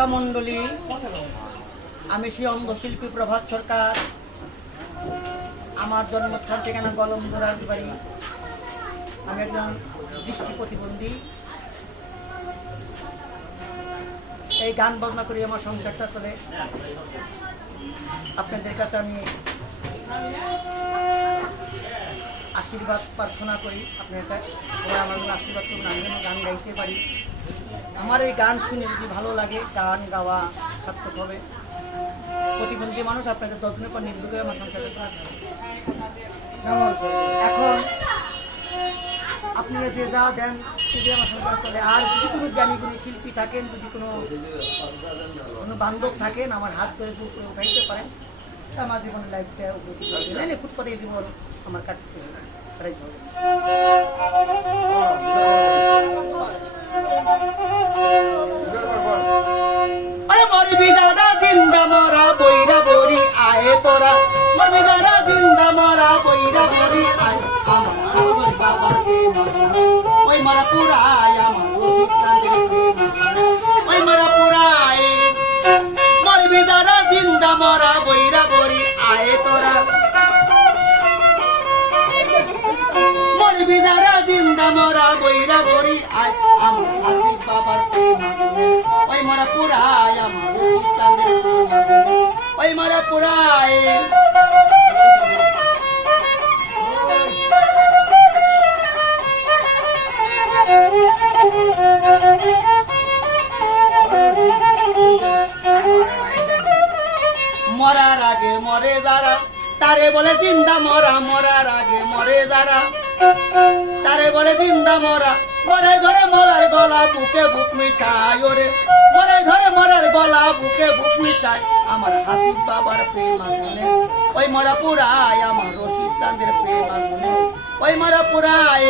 শ্রোতা মণ্ডলী, আমি সেই অঙ্গশিল্পী প্রভাত সরকার। আমার জন্মস্থান ঠিকানা গলন্দ রাজবাড়ি। আমি একজন দৃষ্টি প্রতিবন্ধী। এই গান বাজনা করে আমার সংসারটা চলে। আপনাদের কাছে আমি আশীর্বাদ প্রার্থনা করি। আপনারা সবাই আমার জন্য আশীর্বাদ করুন, আমি যেন গান গাইতে পারি। আমার এই গান শুনে যদি ভালো লাগে, গান গাওয়া সার্থক হবে। প্রতিবন্ধী মানুষ, আপনাদের যত্নের পর নির্ভর করে আমার সংসারটা চলে। এখন আপনারা যে যা দেন যদি আমার সংসার চলে। আর যদি কোনো জ্ঞানীগুণী শিল্পী থাকেন, যদি কোনো বান্ধব থাকেন, আমার হাত ধরে দূর করে উঠাইতে পারেন, আমার জীবনের লাইফটা উপকৃত হবে। নাহলে ফুটপাতে জীবন আমার কাটতে হবে। জিন্দা মরা বইরা বরি আয়ে তোরা, মরবি যারা জিন্দা মরা বইরা বরি আয়ে। আমার বাবার ওই মারা পুরায় আমার ওই মারা পুরায়, মরবি যারা জিন্দা মরা বইরা বরি আয়ে তোরা, মরবি যারা জিন্দা মরা বইরা বরি আয়। আমার হাসি বাবার ওই মারা পুরায় আমার ওই মারা পুরায়। মরার আগে মরে যারা, তারে বলে জিন্দা মরা। মরার আগে মরে যারা, তারে বলে জিন্দা মরা। মরে ঘরে মরার গলা বুকে বুক মিশায় ওরে, মরে ঘরে মরার গলা বুকে বুক মিশায়। আমার হাসিব বাবার প্রেম আগুনে ওই মরা পুরায়, আমার রশিদ চাঁদের প্রেম আগুনে ওই মরা পুরায়।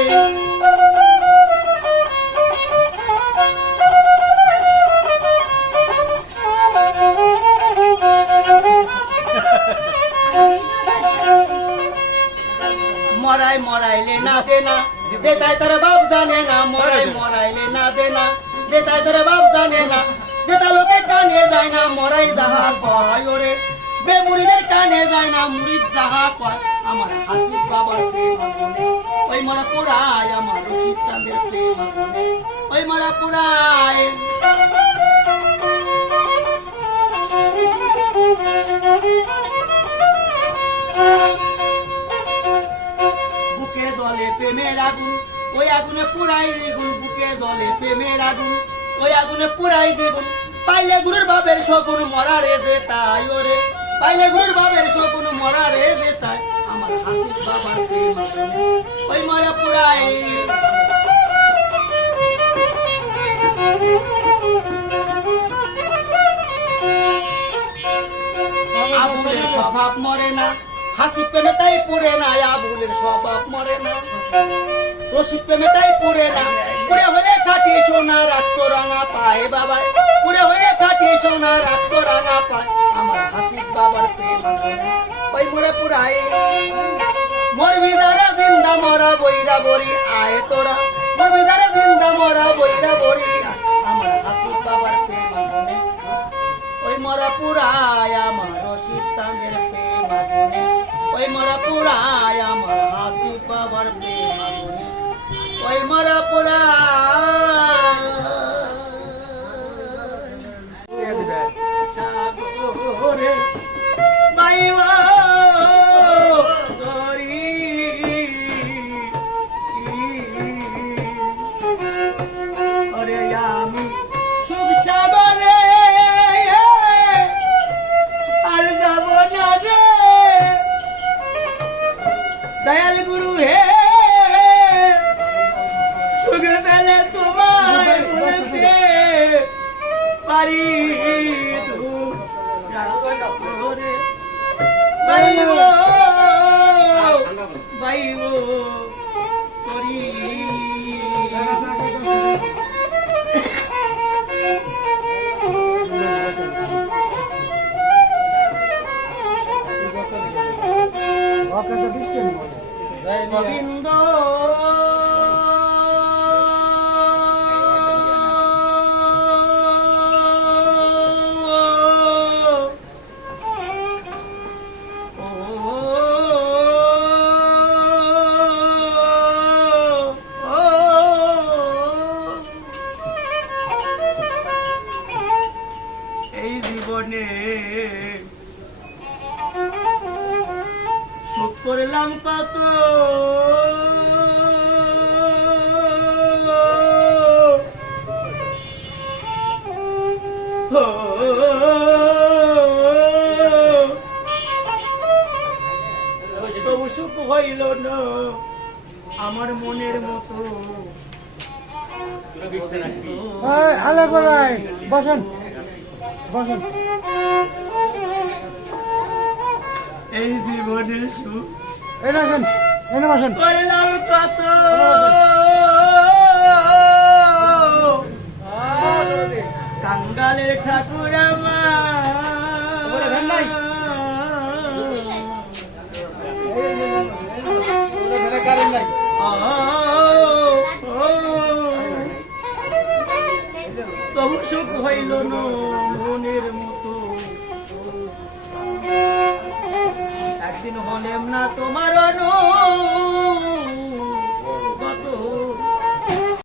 মরাই মরাইলে না দেনা, যেটাই তার বাপ জানে না। মরাই মরাইলে না দেনা, যেটাই তার বাপ জানে না। যেটা লোকে কানে যায় না, মরাই যাহা কয় ওরে। বেমুড়িদের কানে যায় না, মুড়িদ যাহা কয়। আমার হাসিব বাবার প্রেম আগুনে ওই মরা পুরায়, আমার রশিদ চাঁদের প্রেম আগুনে ওই মরা পুরায়। বুকে দলে প্রেমের আগুন, ওই আগুনে পুরাই দ্বিগুণ। বুকে দলে প্রেমের আগুন, ওই আগুনে পুরাই দ্বিগুণ। পাইলে গুরুর বাবের শকুন মরা রে যে তাই ওরে, পাইলে গুরুর বাবের শকুন মরা রে যে তাই। আমার হাসিব বাবার প্রেম আগুনে ওই মরা পুরাই। আবুলের স্বভাব মরে না, হাসিব প্রেমে তাই পুরে না। আবুলের স্বভাব মরে না, রশিদ প্রেমে তাই পুরে না। পুরে হলে খাটি সোনা রাত রাঙা পায় বাবায়, পুরে হলে খাটি সোনা রাত রাঙা পায়। আমার হাসিব বাবার প্রেম ওই মরে পুরাই। মরবি যারা জিন্দা মরা বইরা বরি আয় তোরা, মরবি যারা জিন্দা মরা বইরা বরি আয়। আমার হাসিব বাবার প্রেম ওই মরা পুরায়, আমার রশিদ চাঁদের প্রেম আগুনে ওই মরা পুরায়। আমার হাসিব বাবার প্রেম আগুনে ওই মরা পুরায়। সাগরে মাইবা করি ওরে আমি সুখ সাগরে আর যাব না রে। দয়াল গুরু হে, সুখ পেলে তোমায় বলতে পারি। বাইও বাইও করি গোবিন্দ জীবনে সুখ করলাম কত তবু সুখ হইল না আমার মনের মতো। আলে বলাই বসেন বসেন। এই জীবনে সুখ এই বসেন, এনে বসেন। করলাম কত কাঙ্গালের ঠাকুর আমার তবু সুখ হইল না মনের মতো। একদিন হলেম না তোমার